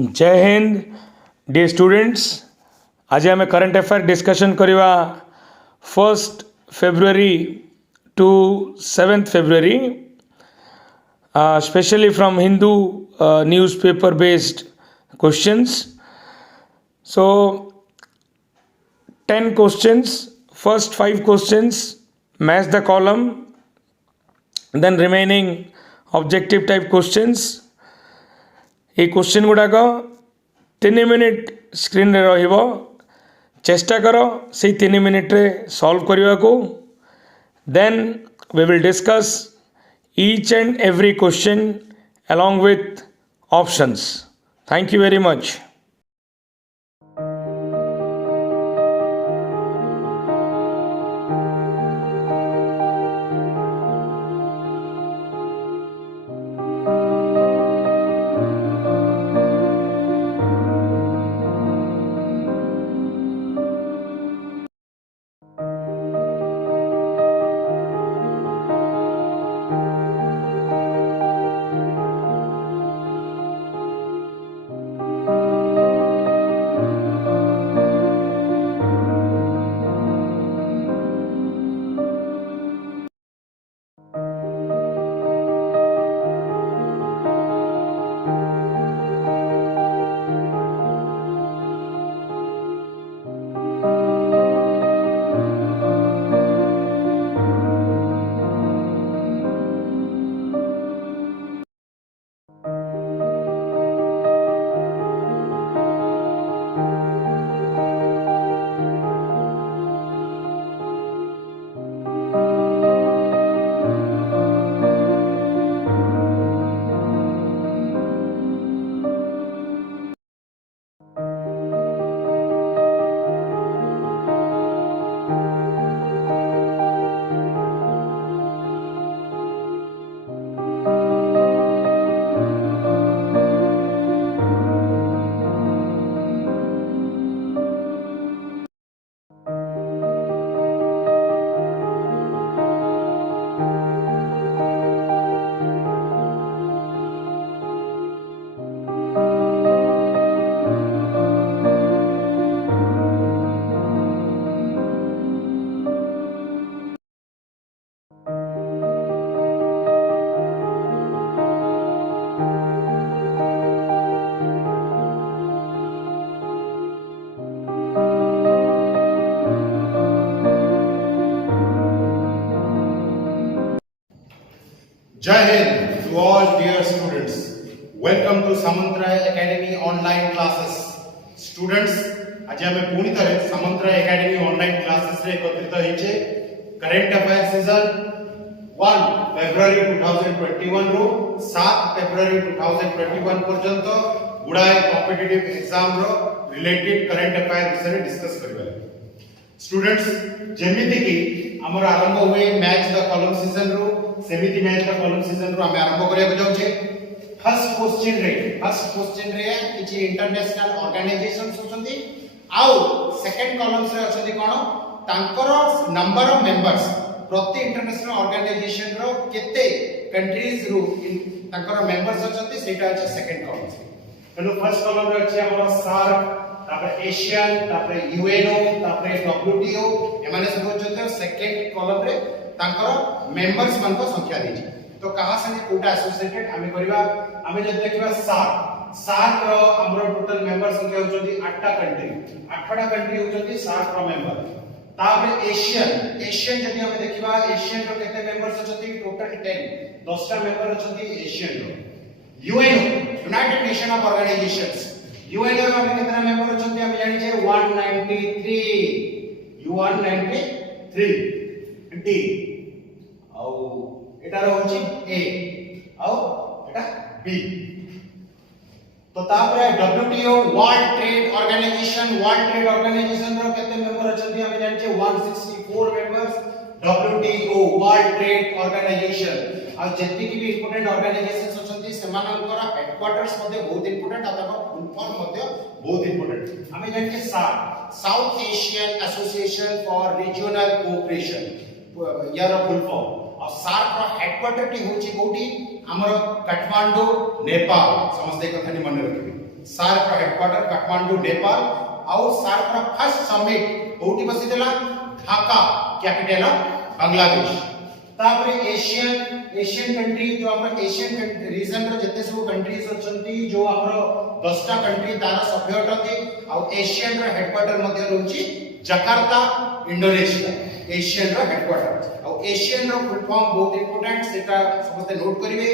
जय Hind dear students. आज आम करंट अफेयर डिस्कशन करवा 1 February to 7 February specially from Hindu newspaper based questions. So 10 questions, first 5 questions match the column, then remaining objective type questions। ये question गुड़ाक 3 minute screen रे रहिबो, चेष्टा करो से 3 मिनिट रे सॉल्व करने को। Then we will discuss each and every question along with options। Thank you very much. Jai Hind to all dear students. Welcome to Samantraya Academy online classes. Students, आज हमें पूरी तरह Samantraya Academy online classes रे एकत्रित होइछे current affair season 1 February 2021 रो 7 February 2021 पर्यंत गुडाए कॉम्पिटिटिव एग्जाम रो रिलेटेड करंट अफेयर विषय डिस्कस करबा। स्टूडेंट्स जेमिति कि हमर आरंभ हुए मैच द कॉलम सीजन रो सेमिति मैच द कॉलम सीजन रो हम आरंभ करिया जाउछे। फर्स्ट क्वेश्चन रे किछि इंटरनेशनल ऑर्गेनाइजेशंस होछंती आउ सेकंड कॉलम्स रे अछंती कोन तांकर नंबर ऑफ मेंबर्स प्रति इंटरनेशनल ऑर्गेनाइजेशन रो केते कंट्रीज रो तांकर मेंबर्स अछंती सेटा अछि second column. Hello first column रे अछि हमर सार्क तापर एशियन तापर यूएनओ तापर डब्ल्यूटीओ एमाने सब होछते सेकंड कॉलम रे तांकर मेंबर्स मान को संख्या देछि। तो कहा संगे कोटा एसोसिएटेड आमे करबा आमे जे देखबा सार्क रो हमरो टोटल मेंबर संख्या होछती 8टा कंट्री होछती सार्क रो मेंबर। तापर एशियन जदी हमें देखबा एशियन रो केते मेंबर्स होछती टोटल 10टा मेंबर होछती एशियन रो। UNO united nation of organisations UNO रो हमें कितना मेंबर होछती हम जानि छे 193 डी आउ एटा रो होछि ए आउ एटा बी। तो तापर डब्ल्यूटीओ वर्ल्ड ट्रेड ऑर्गेनाइजेशन रो केते मेंबर होछती हम जानि छे 164 members WTO world trade organisation. आ जेति की भी इंपोर्टेंट ऑर्गेनाइजेशंस होछती सेमानकर हेडक्वार्टर्स मध्ये बहुत इंपोर्टेंट आ ताको फुल फॉर्म मध्ये बहुत इंपोर्टेंट। हमें जानि छे south Asian association for regional cooperation यार फुल फॉर्म। और सार्क रो हेडक्वार्टर टी होची कोठी हमर काठमांडू नेपाल। समझते कथानी मन रखबे। सार्क हेडक्वार्टर काठमांडू नेपाल और सार्क रा फर्स्ट समिट कोठी बसितला ढाका कैपिटल ऑफ बांग्लादेश। तापर एशियन कंट्री जो हमर एशियन रीजन रो जते सब कंट्रीज अछंती जो हमर 10टा कंट्री तारा सभ्य अटते और एशियन रो हेडक्वार्टर मध्ये रहउची जकार्ता इंडोनेशिया एशियन रो हेडक्वार्टर और एशियन रो फुल फॉर्म बहुत इंपोर्टेंट सेटा समस्त नोट करिवे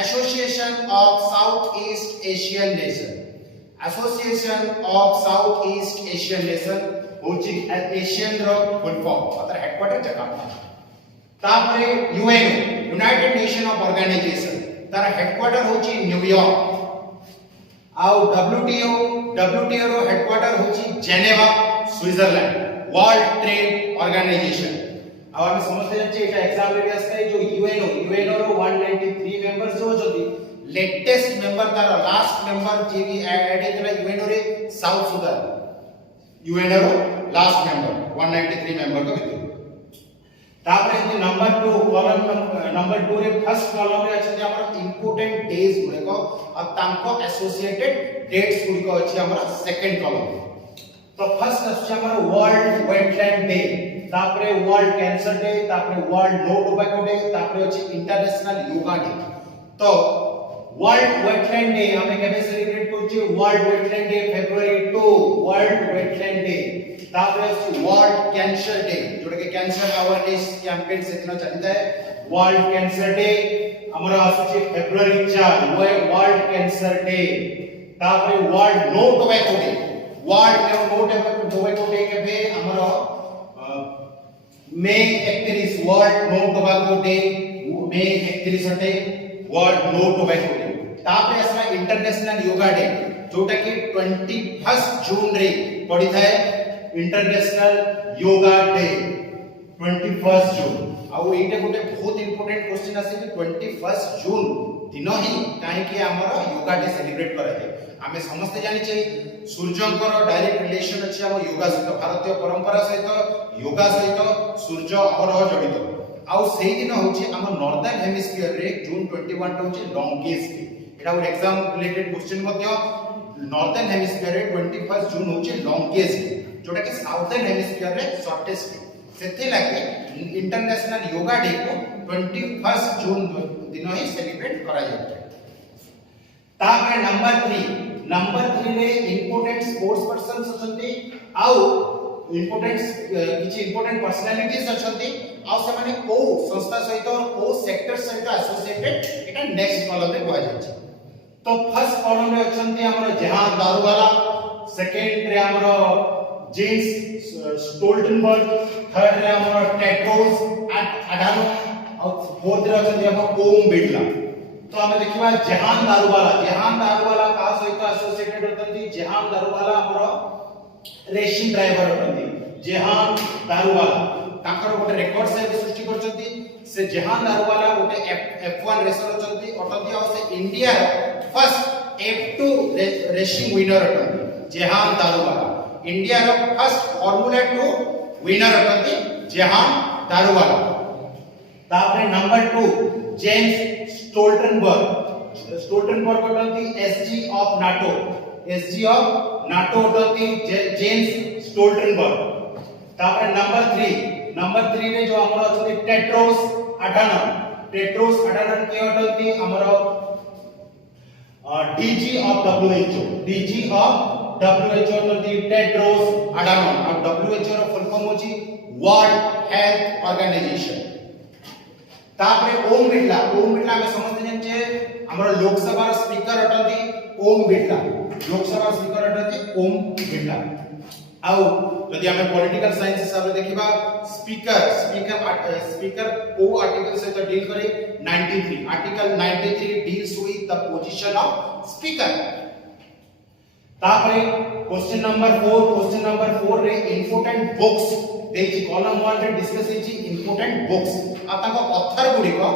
association of south east Asian nation association of south east Asian nation होची एशियन रो फुल फॉर्म अतर हेडक्वार्टर जकार्ता। तापरे UNO united nation of organisation तार हेडक्वार्टर होची न्यूयॉर्क और डब्ल्यूटीओ रो हेडक्वार्टर होची Geneva Switzerland world trade organisation. अब हम समझते हैं एटा एग्जाम रे आस्ते जो यूएनओ रो 193 मेंबर्स जो होती लेटेस्ट मेंबर तार लास्ट मेंबर जे भी ऐड हेतला यूएनओ रे साउथ सुदान यूएनओ रो लास्ट मेंबर 193 मेंबर को भितर। तापरे जे नंबर 2 कॉलम नंबर 2 रे फर्स्ट कॉलम रे अछि हमर इंपोर्टेंट डेज गुरे को और तांको एसोसिएटेड डेट्स गुरे को अछि हमर सेकंड कॉलम। तो फर्स्ट अछि हमर वर्ल्ड वेटलैंड डे, तापरे वर्ल्ड कैंसर डे, तापरे वर्ल्ड नो टोबैको डे, तापरे अछि इंटरनेशनल योगा डे। तो वर्ल्ड वेटलैंड डे हमें केबे सेलिब्रेट करछि world wetland day February 2 world wetland day. तापरे अछि वर्ल्ड कैंसर डे जोटा के कैंसर अवेयरनेस कैंपेन से दिन चलता है वर्ल्ड कैंसर डे हमरा अछि फेब्रुआरी 4 वर्ल्ड कैंसर डे। तापरे world no tobacco day world no tobacco day के बे हमरा मई 31 वर्ल्ड नो टोबैको डे मई 31 हटे वर्ल्ड नो टोबैको डे। तापरे असला इंटरनेशनल योगा डे जोटा कि 21 जून रे पड़ी थाए इंटरनेशनल योगा डे 21 जून। आउ एटा गोटे बहुत इंपोर्टेंट क्वेश्चन आसे कि 21 जून दिन ही काहे कि हमर योगा डे सेलिब्रेट करा जाय। हमें समस्त जानि छै सूर्यंकर डायरेक्ट रिलेशन अछि हम योगा सहित भारतीय परंपरा सहित योगा सहित सूर्य अहरह जड़ित। आउ सेही दिन होछि हम नॉर्दर्न हेमिस्फीयर रे जून 21 होछि लॉन्गेस्ट डे। एटा एक एग्जाम रिलेटेड क्वेश्चन मध्य नॉर्दर्न हेमिस्फीयर रे 21 जून होछि लॉन्गेस्ट डे जोटा कि साउथर्न हेमिस्फीयर रे शॉर्टेस्ट डे। सेते लागे इंटरनेशनल योगा डे को 21 जून दिन ही सेलिब्रेट करा जाय। तापरे नंबर 3 रे इंपोर्टेंट स्पोर्ट्स पर्सन्स अछंती आउ इंपोर्टेंट किछि इंपोर्टेंट पर्सनालिटीज अछंती आउ से माने को संस्था सहित को सेक्टर सहित एसोसिएटेड एटा नेक्स्ट कॉलम रे होआ जाय। तो फर्स्ट कॉलम रे अछंती हमर जहान दारूवाला, सेकंड रे हमर जेम्स स्टोल्टनबर्ग, थर्ड रे हमर टेड्रोस अधानोम और फोर्थ रे अछंती हमर ओम बिड़ला। तो हमें देखिबा जहान दारूवाला का सहित एसोसिएटेड होतंती जहान दारूवाला हमर रेसिंग ड्राइवर होतंती जहान दारूवाला ताकर गोटे रिकॉर्ड से सृष्टि करचंती से जहान दारूवाला गोटे F1 रेसर होचंती और से India first F2 racing winner होतंती जहान दारूवाला। इंडिया रो फर्स्ट फार्मूला 2 विनर होतंती जहान दारूवाला। तापरे नंबर 2 जेम्स स्टोल्टनबर्ग होतंती एसजी ऑफ नाटो होतंती जेम्स स्टोल्टनबर्ग। तापरे नंबर 3 रे जो हमर अछि टेड्रोस अधानोम के होतंती हमर डीजी ऑफ WHO होतंती टेड्रोस अधानोम और WHO रो फुल फॉर्म होची वर्ल्ड हेल्थ ऑर्गेनाइजेशन। तापरे ओम बिड़ला में समझते जन छे हमर लोकसभा स्पीकर अटंती ओम बिड़ला लोकसभा स्पीकर अटंती ओम बिड़ला। आउ यदि हमें पॉलिटिकल साइंस हिसाब से देखिबा स्पीकर को आर्टिकल से डील करे 93 article 93 deals with the position of speaker. तापरे क्वेश्चन नंबर 4 रे इंपोर्टेंट बुक्स देखि कॉलम 1 रे डिस्कस हेची इंपोर्टेंट बुक्स आ ताको ऑथर गुडी को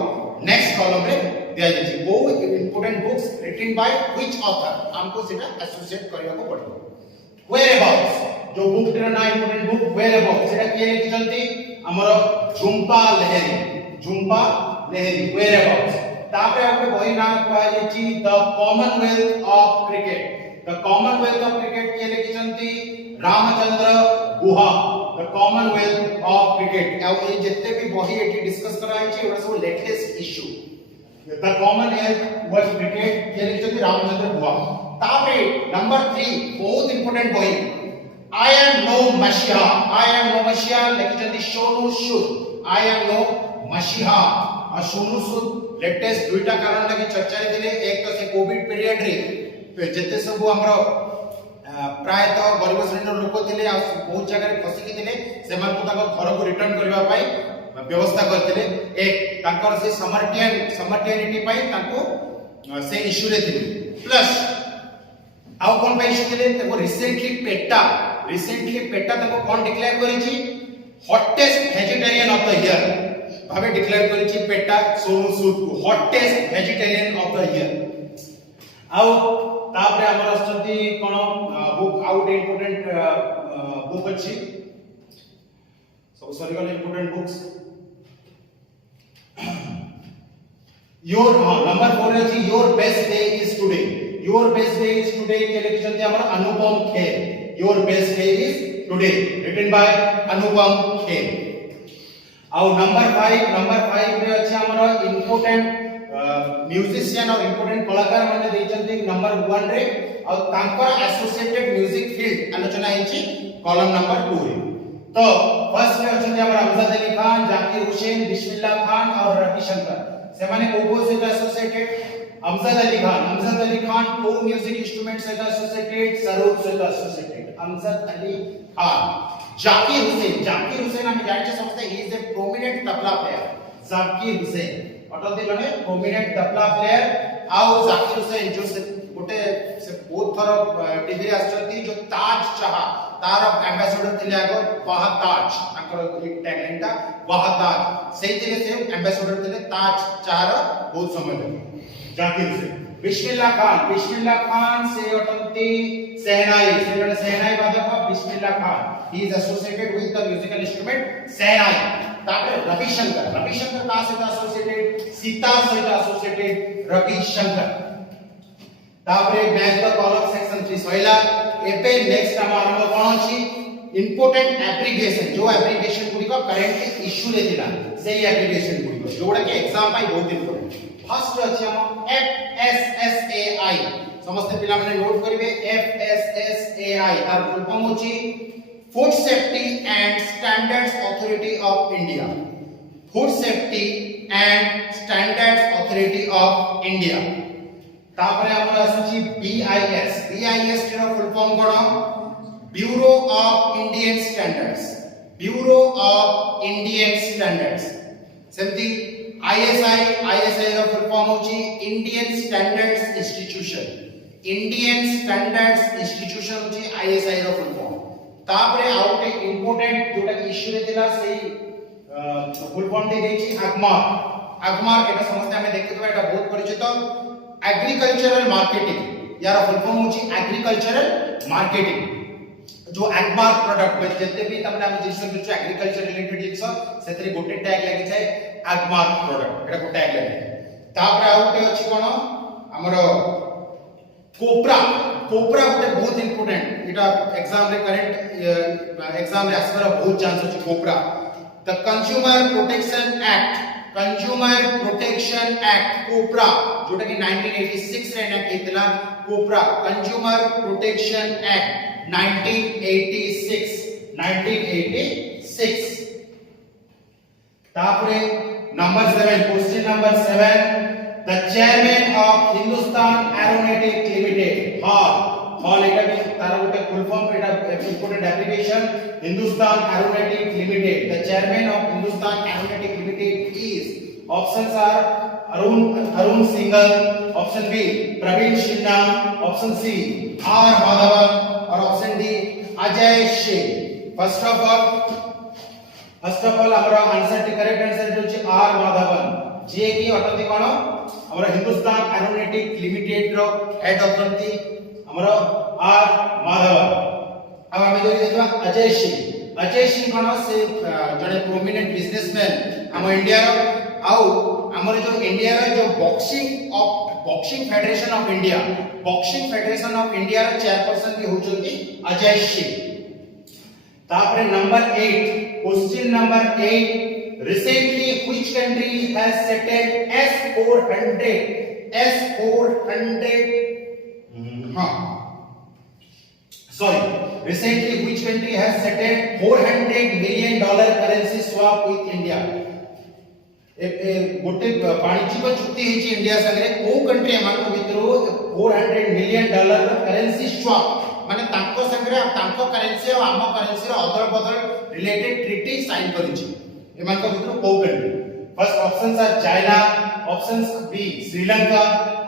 नेक्स्ट कॉलम रे दिया जायछि वो important books written by which author हमको सेटा एसोसिएट करबा को पड़िबो। वेयर अबाउट जो बुक रे ना इंपोर्टेंट बुक वेयर अबाउट सेटा के लिखिसंती हमर झुंपा लहरी वेयर अबाउट। तापरे हमके बही नाम कहै छी the Commonwealth of cricket the Commonwealth of cricket के लिखिसंती Ramachandra Guha the Commonwealth of cricket आ ए जत्ते भी बही एठी डिस्कस कराई छै ओरा सब latest issue the Commonwealth was cricket के लिखिसंती रामचंद्र गुहा तापरे नंबर 3 बहुत इंपोर्टेंट बही I am no Mashiach लिखिसंती Sonu Sood I am no Mashiach और सोनू सूद लेटेस्ट दुईटा कारण लगी चर्चा रे दिले एक तो से कोविड पीरियड रे जते सब हमरो प्राय तो गरीब श्रेणी लोक थिले आ बहुत जगह रे फसी के थिले सेमान को ताको घर को रिटर्न करबा पाई व्यवस्था करथिले एक ताकर से समर्टियनिटी पाई ताको से इश्यू रे थिले प्लस आउ कोन पाई इश्यू थिले ताको रिसेंटली पेटा ताको कोन डिक्लेयर करी छी hottest vegetarian of the year भाबे डिक्लेयर करी छी पेटा सोनू सूद को hottest vegetarian of the year आउ तापरे हमर असंती कोन बुक आउट इंपोर्टेंट बुक अछि सब sorry important books your number 4 अछि your best day is today के लिखिसंती हमर Anupam Kher your best day is today written by Anupam Kher आउ नंबर 5 रे अछि हमर इंपोर्टेंट म्यूजिशियन और इंपोर्टेंट कलाकार माने दैचंती नंबर 1 रे और तांकर एसोसिएटेड म्यूजिक फील्ड आलोचना हेची कॉलम नंबर 2 रे तो फर्स्ट रे अछि हमर अमजद अली खान जाकिर हुसैन बिस्मिल्लाह खान और रवि शंकर से माने कोको से एसोसिएटेड अमजद अली खान को म्यूजिक इंस्ट्रूमेंट से एसोसिएटेड सरोद से एसोसिएटेड अमजद अली खान जाकिर हुसैन हम जानिछे समझते he is a prominent tabla player Zakir Hussain अटल जने प्रोमिनेंट तबला प्लेयर आउ जाकिर हुसैन जो से गोटे से बहुत थर टीवी रे आछंती जो ताज चाहा तार एम्बेसडर थिले आगो वाह ताज ताकर टैगलाइन ता वाह ताज सेही थिले से एम्बेसडर थिले ताज चाहर बहुत समय तक जाकिर हुसैन बिस्मिल्लाह खान से अटंती शहनाई वादक Bismillah Khan he is associated with the musical instrument shehnai तापर रविशंकर का से एसोसिएटेड सितार से एसोसिएटेड रविशंकर तापर मैच द कॉलम सेक्शन 3 सहिला एपे नेक्स्ट हम आरंभ कोन अछि इंपोर्टेंट एप्लीकेशन जो एप्लीकेशन गुडी को करेंटली इश्यू ले दिला सेही एप्लीकेशन गुडी को जोडा के एग्जाम पाई बहुत इंपोर्टेंट फर्स्ट अछि हम FSSAI समस्त पिला माने नोट करिवे FSSAI तार फुल फॉर्म होची food safety and standards authority of India तापरे हमर अछि BIS रो फुल फॉर्म कोन ब्यूरो ऑफ इंडियन स्टैंडर्ड्स सेमती ISI रो फुल फॉर्म होची इंडियन स्टैंडर्ड्स इंस्टीट्यूशन होची ISI रो फुल फॉर्म तापरे आउट एक इंपोर्टेंट जोटा इश्यू रे दिला सेही फुल फॉर्म दे देछि अगमार एटा समझते हमें देखते तो एटा बहुत परिचित एग्रीकल्चरल मार्केटिंग यार फुल फॉर्म होची एग्रीकल्चरल मार्केटिंग जो अगमार प्रोडक्ट में जते भी तमने हम जिस जो एग्रीकल्चर रिलेटेड लिखस सेतरी गोटे टैग लागि छै अगमार प्रोडक्ट एटा को टैग लागि तापरे आउट अछि कोन हमरो कोपरा गोटे बहुत इंपोर्टेंट एटा एग्जाम रे करंट एग्जाम रे आसबर बहुत चांस अछि कोपरा द कंज्यूमर प्रोटेक्शन एक्ट कोपरा जोटा कि 1986 रे एनेक्ट हेतला कोपरा कंज्यूमर प्रोटेक्शन एक्ट 1986 तापरे number 7 question number 7 the chairman of Hindustan Aeronautic Limited hall एटा भी तारा गोटे full form Etah important application Hindustan Aeronautic Limited the chairman of Hindustan Aeronautic Limited is options are Arun Singhal option B Praveen Shinna option C R Madhavan और option D Ajay Sheikh first of all हमरा answer टी correct answer जो छै R Madhavan जे की अटंती कोन हमरा हिंदुस्तान एरोनॉटिक लिमिटेड रो हेड अटंती हमरा आर माधवन अब हम जो देखबा अजय सिंह कोन से जने प्रोमिनेंट बिजनेसमैन हम इंडिया रो आउ हमर जो इंडिया रो जो बॉक्सिंग फेडरेशन ऑफ इंडिया रो चेयरपर्सन भी होचंती अजय सिंह। तापर number 8, question number 8, recently which country has settled S400 recently which country has settled $400 million currency swap with India? गोटे वाणिज्यिक चुक्ति हेची इंडिया संगे को कंट्री एमानको भितरो $400 million करेंसी स्वैप माने तांको संगे तांको करेंसी और आम करेंसी रो अदल बदल रिलेटेड ट्रीटी साइन करिछि एमानको भितरो को country. First options are China, option B Sri Lanka,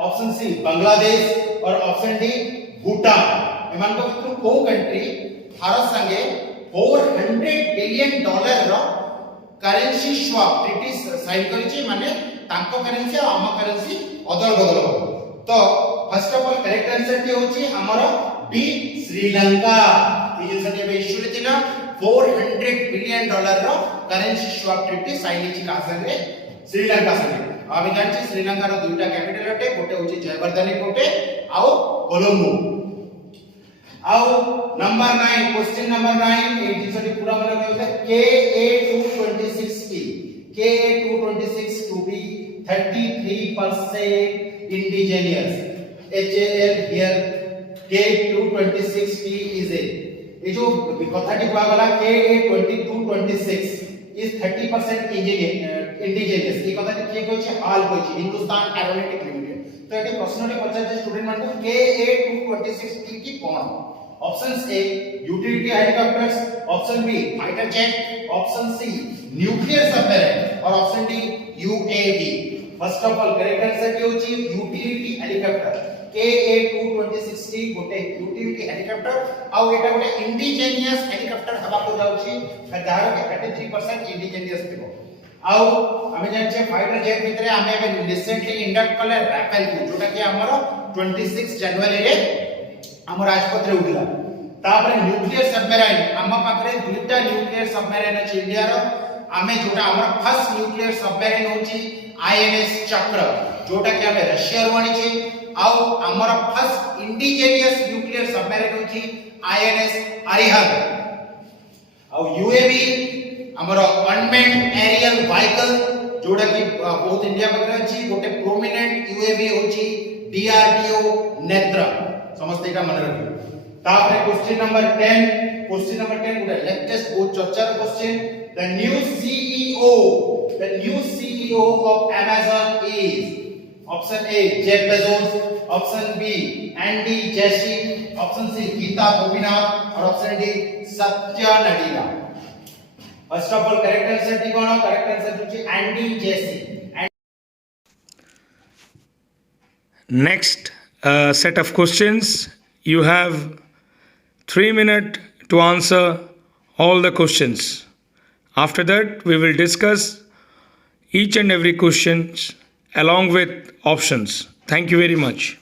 option C Bangladesh और ऑप्शन डी भूटान। एमानको भितरो को कंट्री भारत संगे $400 billion रो करेंसी स्वैप ट्रीटी साइन करिछि माने तांको करेंसी और आम करेंसी अदल बदल हो। तो first of all correct answer टी होछि हमरो बी श्रीलंका। ई जिनसे बे इश्यू लेतिना $400 billion रो करेंसी स्वैप ट्रीटी साइन हिछि का संगे श्रीलंका संगे। आबे जानछि श्रीलंका रो दुईटा कैपिटल अटे, गोटे होछि जयवर्धनी कोटे आउ कोलंबो। आउ नंबर 9, क्वेश्चन नंबर 9 ए जिनसे पूरा मन होता KA226T KA226 to be 33% indigenous HAL here K226T is a ये जो कथाटी कुआ गला KA2226 is 30% indigenous ये कथाटी के कहछि हाल कहछि हिंदुस्तान एरोनॉटिक लिमिटेड। तो एटे प्रश्नटे पचाते स्टूडेंट मानकु KA226T की कोन? Option A utility helicopters, option B fighter jet, option C nuclear submarine और option D UAV. First of all correct answer की होची यूटिलिटी हेलीकॉप्टर। KA226T गोटे यूटिलिटी हेलीकॉप्टर आउ एटा गोटे इंडिजिनियस हेलीकॉप्टर हवा को जाउची जार 33% इंडिजिनियस थिबो। आउ हमें जानछे फाइटर जेट भितरे हमें अबे रिसेंटली इंडक्ट कले राफेल को जोटा कि हमरो 26 जनवरी रे हमर राजपथ रे उठिला। तापर न्यूक्लियर सबमरीन हम पाखरे दुईटा न्यूक्लियर सबमरीन अछि इंडिया रो। हमें जोटा हमर फर्स्ट न्यूक्लियर सबमरीन होची आईएनएस चक्र जोटा कि हमें रशिया रो आनिछि। आउ हमर फर्स्ट इंडिजिनियस न्यूक्लियर सबमरीन होची आईएनएस अरिहंत। आउ यूएवी हमर अनमैन्ड एरियल व्हीकल जोटा कि बहुत इंडिया पाखरे अछि। गोटे प्रोमिनेंट यूएवी होची डीआरडीओ नेत्र। समझते का मन रखियो। तापर क्वेश्चन नंबर 10 गुड लेटेस्ट बहुत चर्चा question. The new CEO of Amazon is option A Jeff Bezos, option B Andy Jassy, option C Geeta Gopinath और option D Satya Nadella. First of all correct answer टी कोन? करेक्ट आंसर होची Andy Jassy. Next set of questions. You have 3 minutes to answer all the questions. After that, we will discuss each and every questions along with options. Thank you very much.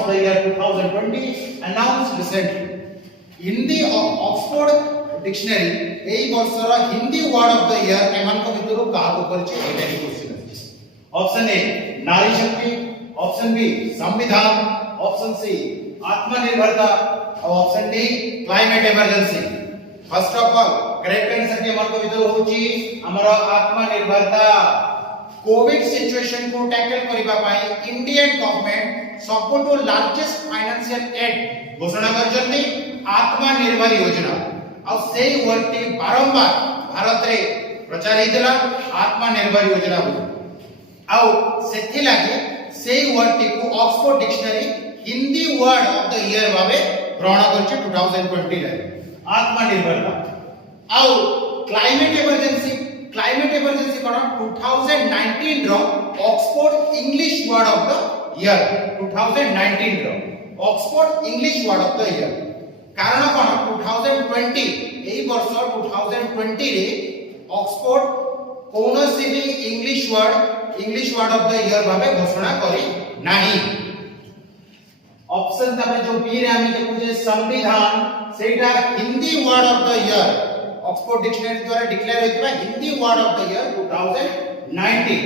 of the year 2020 announced recently. Hindi Oxford Dictionary एई वर्षर Hindi word of the year एमान को भितरु काहाको करछि एटा ही question अछि. Option ए नारी शक्ति, option B संविधान, option C आत्मनिर्भरता और option D climate emergency. First of all correct answer के मन को भितर होची हमर आत्मनिर्भरता. कोविड सिचुएशन को टैकल करिबा पई इंडियन गवर्नमेंट सबटो लार्जेस्ट फाइनेंशियल एड घोषणा करजंती आत्मनिर्भर योजना. और सेई वर्ड टी बारंबार भारत रे प्रचार हेतला आत्मनिर्भर योजना बोली. आउ सेथि लागि सेई वर्ड टी को Oxford dictionary Hindi word of the year भाबे ग्रहण करछि 2020 रे. आत्मनिर्भरता आउ क्लाइमेट इमरजेंसी. क्लाइमेट इमरजेंसी कोन 2019 रो Oxford English word of the year. 2019 रो Oxford English word of the year. कारण कोन 2020 एई वर्ष 2020 रे ऑक्सफोर्ड कोनोसी भी English word of the year भाबे घोषणा करी नाही. ऑप्शन तबे जो बी रे हम देखु जे संविधान सेटा Hindi word of the year Oxford dictionary द्वारा डिक्लेयर होइतबा Hindi word of the year 2019.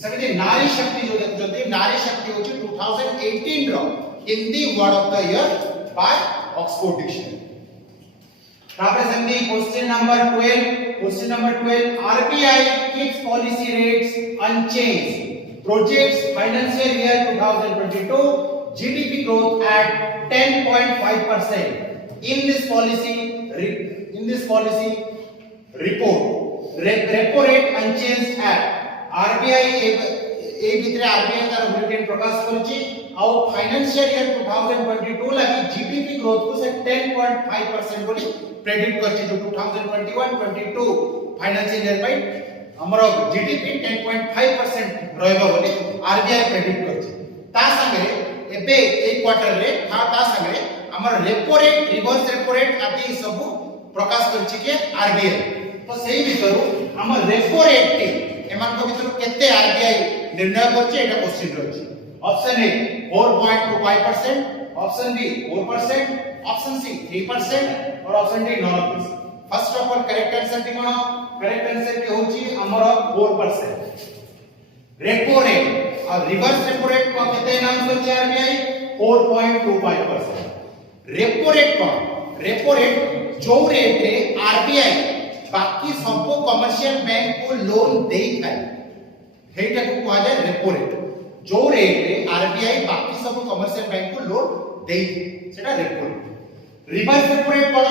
सेमिति नारी शक्ति जो देखुछथि नारी शक्ति होछि 2018 रो Hindi word of the year by Oxford dictionary. तापर सेमिति question number 12 RBI keeps policy rates unchanged, projects financial year 2022 GDP growth at 10.5%. In this policy report, repo rate unchanged at RBI ए भितरे RBI तार बुलेटिन प्रकाश करछि और financial year 2022 लागि GDP growth को से 10.5% बोली प्रेडिक्ट करछि. जो 2021-22 फाइनेंशियल ईयर पई हमरो जीडीपी 10.5% रहबो बोली RBI प्रेडिक्ट करछि. ता संगे एबे ए क्वार्टर रे ता संगे हमर repo rate reverse repo rate आदि सब प्रकाश करछि के आरबीआई. तो सेही भितरु हमर रेपो रेट टी एमान को भितरु केते आरबीआई निर्णय करछि एटा क्वेश्चन रहछि. Option A 4.25%, option B 4%, option C 3% और option D none of this. First of all correct answer टी कोन? करेक्ट आंसर टी होछि हमर 4%. रेपो रेट और रिवर्स रेपो रेट को केते नाम करछि आरबीआई 4.25%. रेपो रेट कोन? रेपो रेट जो रेट रे आरबीआई बाकी सब कमर्शियल बैंक को लोन देई थाए हेटा को कहा जाय रेपो रेट. जो रेट रे आरबीआई बाकी सब कमर्शियल बैंक को लोन देई सेटा repo rate. Reverse repo rate कोन?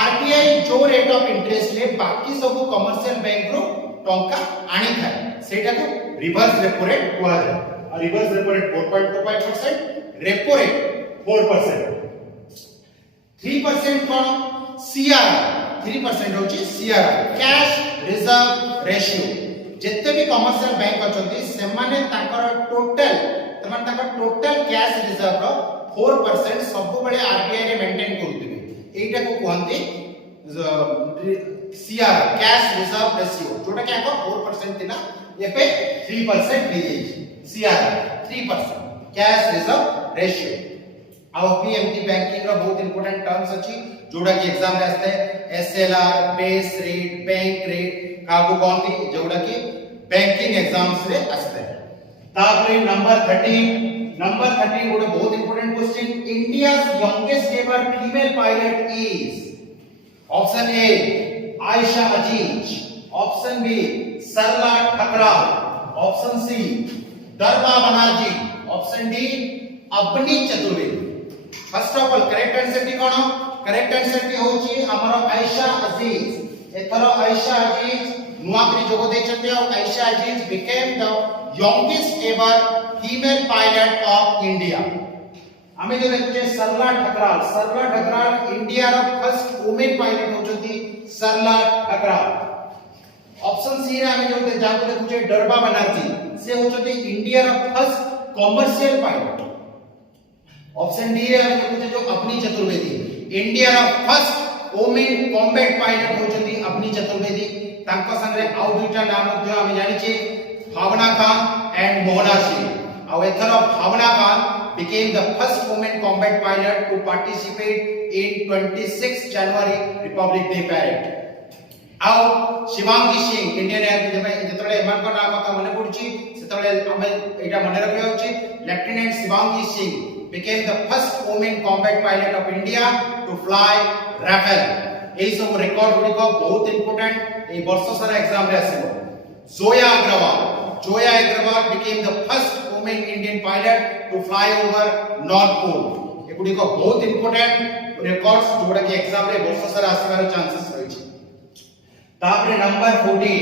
आरबीआई जो रेट ऑफ इंटरेस्ट ले बाकी सब कमर्शियल बैंक रो टंका आनी थाए सेटा को रिवर्स रेपो रेट कहा जाय. और reverse repo rate 4.25%, repo rate 4%. 3% कोन? सीआरआर. 3% होची सीआरआर कैश रिजर्व रेशियो. जत्ते भी कमर्शियल बैंक अछंती से माने ताकर टोटल कैश रिजर्व रो 4% सब बळे आरबीआई रे मेंटेन करथिबे. एटा को कहंती सीआरआर कैश रिजर्व रेशियो जोटा के आको 4% थिला एपे 3% दे जाई. CRR 3% cash reserve ratio. आउ पीएमटी बैंकिंग रो बहुत इंपोर्टेंट टर्म्स अछि जोड़ा कि एग्जाम रे आस्ते SLR, base rate, bank rate काबू कोंती जोड़ा कि बैंकिंग एग्जाम्स रे आस्ते. तापरे नंबर 13 गोटे बहुत important question. India's youngest ever female pilot is option A Ayesha Aziz, option B Sarla Thakral, option C दरबा बनर्जी, ऑप्शन डी अपनी Chaturvedi. First of all correct answer टी कोन? करेक्ट आंसर टी होची हमर आयशा अजीज. एथरो आयशा अजीज नुआकरी जोग देछते और Ayesha Aziz became the youngest ever female pilot of India. हमें जो देखुचे सरला ठकराल इंडिया रो फर्स्ट वुमेन पायलट होचती सरला ठकराल. ऑप्शन सी रे हमें जो जाको देखुचे दरबा बनर्जी से होचती इंडिया रो first commercial pilot. Option D रे हम देखुचे जो अपनी चतुर्वेदी इंडिया रो फर्स्ट वुमेन कॉम्बैट पायलट होचती अपनी चतुर्वेदी. तांको संगे आउ दुटा नाम हम जानि छी भावना खान एंड मोहना सिंह. आ एथरो Bhavna Khan became the first woman combat pilot to participate in 26 January Republic Day parade. ଆଉ ଶିବାଙ୍ଗୀ ସିଂ ଇଣ୍ଡିଆନ ଏୟାର ଯେତେବେଳେ ଏମାନଙ୍କ ନାଁ କଥା ମନେ ପଡୁଛି ସେତେବେଳେ ଆମେ ଏଇଟା ମନେ ରଖିବା ଉଚିତ lieutenant Shivangi Singh became the first woman combat pilot of India to fly Rafale. এই ସବୁ ରେକର୍ଡ ଗୁଡ଼ିକ ବହୁତ ইম্পর্ট্যান্ট এই ବର୍ଷ ସାରା ଏକ୍ସାମ ରେ ଆସିବ। Zoya Agrawal became the first woman Indian pilot to fly over North Pole. ଏଗୁଡ଼ିକ ବହୁତ ଇମ୍ପର୍ଟ্যান্ট ରେକର୍ଡସ୍ ଯୋଉଟା କି ଏକ୍ସାମ ରେ ବର୍ଷ ସାରା ଆସିବାର ଚାନ୍ସେସ୍ ରହିଛି। तापरे नंबर 14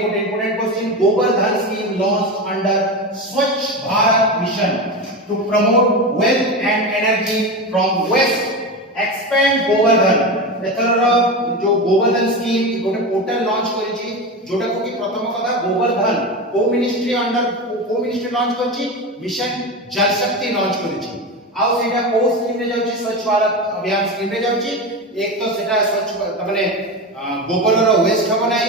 ଗୋଟେ important question Govardhan scheme launched under Swachh Bharat mission to promote wealth and energy from west expand Govardhan एथर जो गोवर्धन स्कीम गोटे पोर्टल लॉन्च करिछि जोटा को कि प्रथम कथा गोवर्धन को मिनिस्ट्री लॉन्च करिछि मिशन जल शक्ति लॉन्च करिछि आ सेटा को स्कीम रे जाउछि स्वच्छ भारत अभियान स्कीम रे जाउछि एक तो सेटा स्वच्छ माने गोबरर वेस्ट हबो नै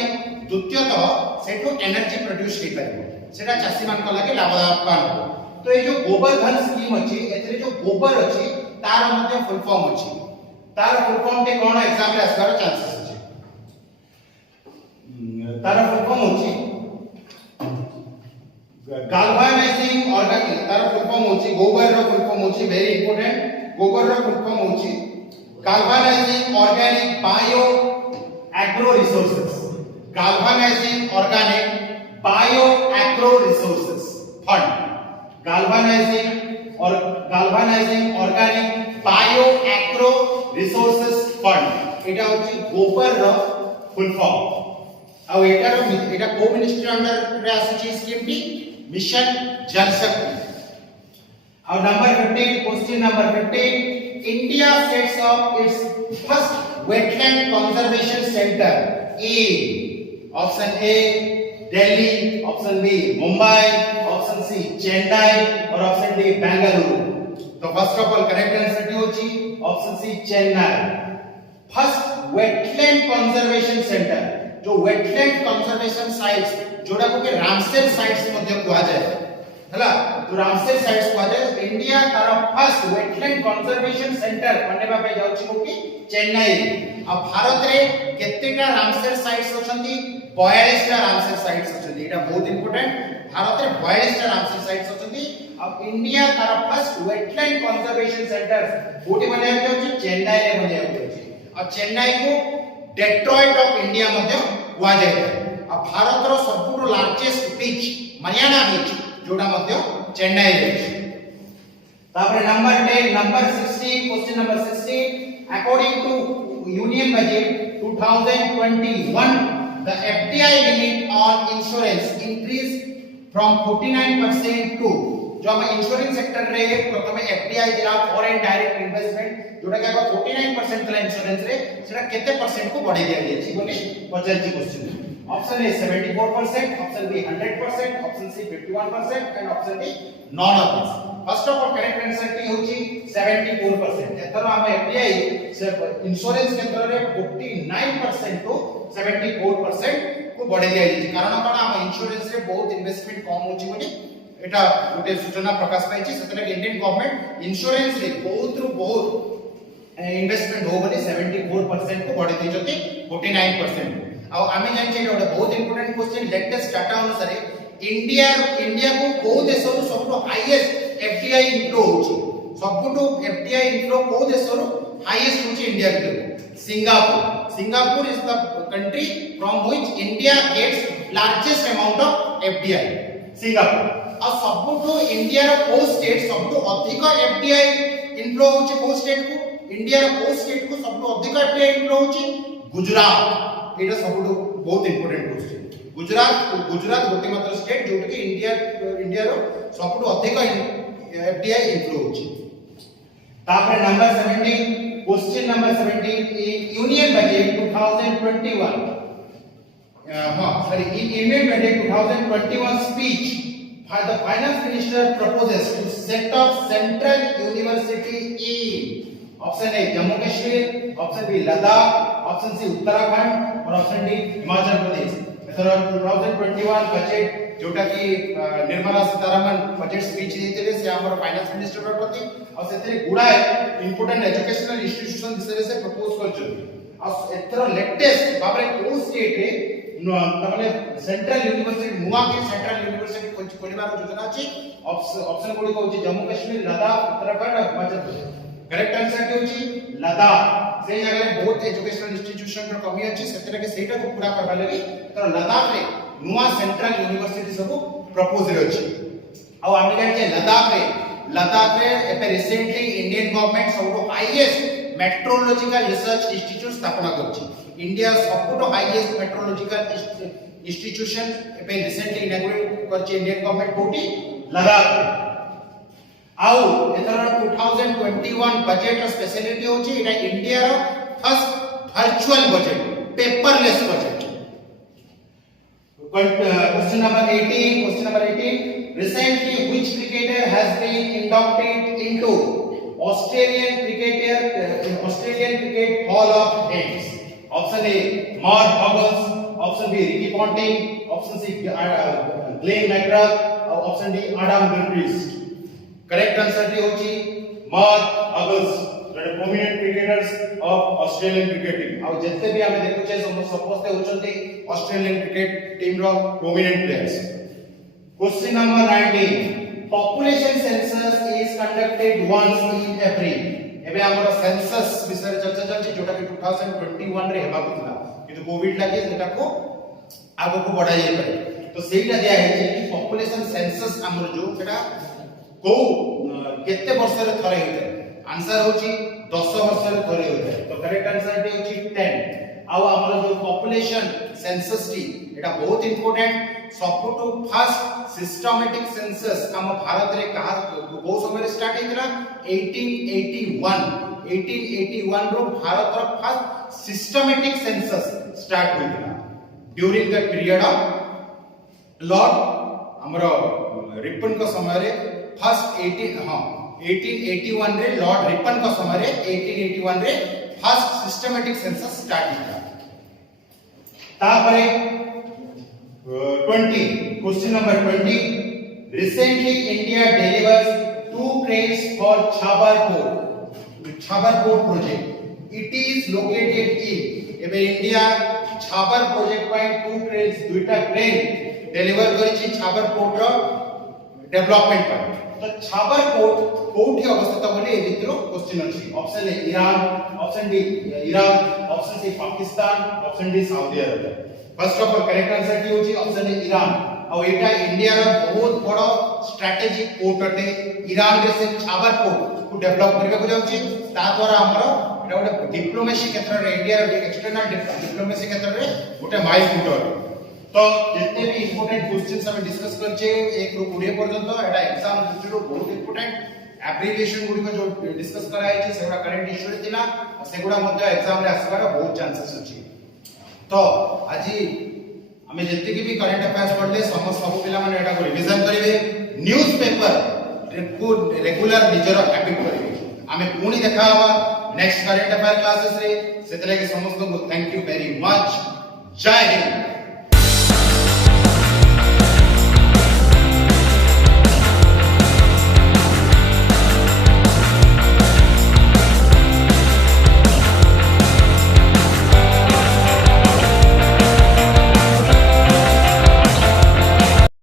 द्वितीयतः सेठो एनर्जी प्रोड्यूस हे परिबो सेटा चासी मान को लागे लाभवान हो तो ए जो गोवर्धन स्कीम अछि एथरे जो गोबर अछि तार मध्ये फुल फॉर्म अछि तार फुल फॉर्म के कोन एग्जाम रे आसबार चांसेस अछि तार फुल फॉर्म अछि galvanizing organic तार फुल फॉर्म अछि गोबर रो फुल फॉर्म अछि वेरी इंपोर्टेंट गोबर रो फुल फॉर्म अछि galvanizing organic bio agro resources galvanizing organic bio agro resources fund galvanizing organic bio agro resources fund एटा होची गोबर रो फुल फॉर्म आ एटा को मिनिस्ट्री अंडर रे आसी स्कीम टी मिशन जल शक्ति और number 15 question number 15 India sets up it's first wetland conservation center option A Delhi option B Mumbai option C Chennai और option D Bangalore तो first of all correct answer टी होची option C Chennai first wetland conservation centre जो wetland conservation sites जोड़ा को के Ramsar sites मध्ये कुआ जाय हला तो रामसर साइट्स कुआ जाय इंडिया तार फर्स्ट वेटलैंड कंजर्वेशन सेंटर बनेबा पे जाउची कोकी चेन्नई आ भारत रे केतेटा रामसर साइट्स अछंती 42 टा रामसर साइट्स अछंती एटा बहुत इंपोर्टेंट भारत रे 42 टा रामसर साइट्स अछंती अब इंडिया तार फर्स्ट वेटलैंड कंजर्वेशन सेंटर कोठी बने जाउची चेन्नई रे बने जाउची और चेन्नई को डेट्रॉइट ऑफ इंडिया मध्ये हुआ जाय अब भारत रो सबुठो लार्जेस्ट बीच मरियाना बीच जोडा मध्ये चेन्नई रे तापर number 10 number 16 question number 16 according to union budget 2021 the FDI limit on insurance increased from 49% to जो हम इंश्योरेंस सेक्टर रे प्रथम एफडीआई दिला फॉरेन डायरेक्ट इन्वेस्टमेंट जोटा के 49% तला इंश्योरेंस रे सेटा केते परसेंट को बढ़े दिया गेछि बोली पचारजी question option A 74% option B 100% option C 51% and option D none of this first of all correct answer टी होची 74% एथरो हम एफडीआई इंश्योरेंस क्षेत्र रे 49% टू 74% को बढ़े दिया गेछि कारण कोन हम इंश्योरेंस रे बहुत इन्वेस्टमेंट कम होची बोली एटा गोटे सूचना प्रकाश पाइछि सेतरे इंडियन गवर्नमेंट इंश्योरेंस रे बहुत इन्वेस्टमेंट हो बोली 74% को बढ़े दैछथि 49% आ आमे जानि छै एटा बहुत इंपोर्टेंट क्वेश्चन लेटेस्ट डाटा अनुसार इंडिया को को देश रो सबटो हाईएस्ट एफडीआई इनफ्लो होछि सबटो एफडीआई इनफ्लो को देश रो हाईएस्ट होछि इंडिया के Singapore is the country from which India gets largest amount of FDI Singapore आ सबटो इंडिया रो को स्टेट सबटो अधिक एफडीआई इनफ्लो होछि को स्टेट को इंडिया रो को स्टेट को सबटो अधिक एफडीआई इनफ्लो होछि गुजरात एटा सबटो बहुत इंपोर्टेंट क्वेश्चन गुजरात गोटे मात्र स्टेट जोट के इंडिया रो सबटो अधिक एफडीआई इनफ्लो होछि तापर number 17 question number 17 union budget 2021 union budget 2021 speech the finance minister proposes to set up central university in option A Jammu Kashmir option B Ladakh option C Uttarakhand और option D Himachal Pradesh एथर 2021 budget जोटा कि Nirmala Sitharaman budget speech देते से हमर finance minister प्रति और सेते गुडाय important educational institution विषय से प्रपोज करछन और एथर लेटेस्ट बाबरे को स्टेट रे तमने सेंट्रल यूनिवर्सिटी नुआ के सेंट्रल यूनिवर्सिटी खोलिबार योजना अछि ऑप्शन गुडी को जम्मू कश्मीर लद्दाख उत्तराखंड हिमाचल प्रदेश करेक्ट आंसर होची लद्दाख से जगह बहुत एजुकेशनल इंस्टीट्यूशन रो कमी अछि सेतरे के सेटा को पूरा करबा लागि तो लद्दाख रे नुआ सेंट्रल यूनिवर्सिटी सब प्रपोज रे अछि आ आमे जाने लद्दाख रे एपे रिसेंटली इंडियन गवर्नमेंट सबको हाईएस्ट मेट्रोलॉजिकल रिसर्च इंस्टीट्यूट स्थापना करछि इंडिया सबको हाईएस्ट मेट्रोलॉजिकल इंस्टीट्यूशन एपे रिसेंटली इनॉग्रेट करछि इंडियन गवर्नमेंट कोठी लद्दाख आउ एथर 2021 बजेट रो स्पेशलिटी होछि एटा इंडिया रो first virtual budget paperless budget question number 18 recently which cricketer has been inducted into Australian cricket hall of fame option A Mark Huggins option B Ricky Ponting option C Glenn McGrath option D Adam Gilchrist correct answer होची Mark Huggins जड़े prominent cricketers of Australian cricket team आ जत्ते भी हमें देखु छै समस्त होचंती ऑस्ट्रेलियन क्रिकेट टीम रो prominent players question number 19 population census is conducted once in every एबे हमर सेंसस विषय चर्चा चलछि जोटा कि 2021 रे हेबा कुतला किंतु कोविड लागि सेटा को आगो को बढ़ाई जाय पारे तो सेटा दिया है कि पॉपुलेशन सेंसस हमर जो सेटा को केते वर्ष रे थरे होते आंसर होची 10 वर्ष रे थरे होते तो करेक्ट आंसर टी होची 10 आ हमर जो पॉपुलेशन सेंसस टी एटा बहुत इंपोर्टेंट सबटू फर्स्ट सिस्टमैटिक सेंसस हम भारत रे कहा को समय रे स्टार्ट हेतरा 1881 रो Bharat row first systematic census start होइला during the period of Lord हमरो रिपन को समय रे फर्स्ट 1881 रे लॉर्ड रिपन का समय रे 1881 रे फर्स्ट सिस्टमैटिक सेंसस स्टार्ट हिता तापरे 20 question number 20 recently India delivers 2 cranes for Chabahar port project it is located in एबे India Chabahar project point 2 cranes दुईटा क्रेन डिलीवर करिछि छाबर पोर्ट रो डेवलपमेंट पर तो छाबर पोर्ट कोठी अवस्थित बोले ए भितरो क्वेश्चन अछि option A Iran option D Iraq option C Pakistan option D Saudi Arabia first of all correct answer की होची ऑप्शन ए ईरान और एटा इंडिया रो बहुत बड़ स्ट्रेटेजिक पोर्ट अटे ईरान रे से छाबर पोर्ट को डेवलप करबे को जाउची ता द्वारा हमरो एटा गोटे डिप्लोमेसी क्षेत्र रे इंडिया रो एक्सटर्नल डिप्लोमेसी क्षेत्र रे गोटे माइलस्टोन तो जितने भी इंपोर्टेंट क्वेश्चंस हम डिस्कस करछे 1 ରୁ 20 पर्यंत एटा एग्जाम दृष्टिरो बहुत इंपोर्टेंट एब्रिविएशन गुडी को जो डिस्कस कराय छै सेगुडा करंट इश्यू रे थिला सेगुडा मध्ये एग्जाम रे आसबार बहुत चांसेस अछि तो आजि हमें जत्ते की भी करंट अफेयर्स पढ़ले सब पिला माने एटा को रिवीजन करिवे न्यूज़पेपर रेगुलर निजर हैबिट करिवे हमें पुणी देखा हवा नेक्स्ट करंट अफेयर क्लासेस रे सेतले के समस्त को थैंक यू वेरी मच जय हिंद।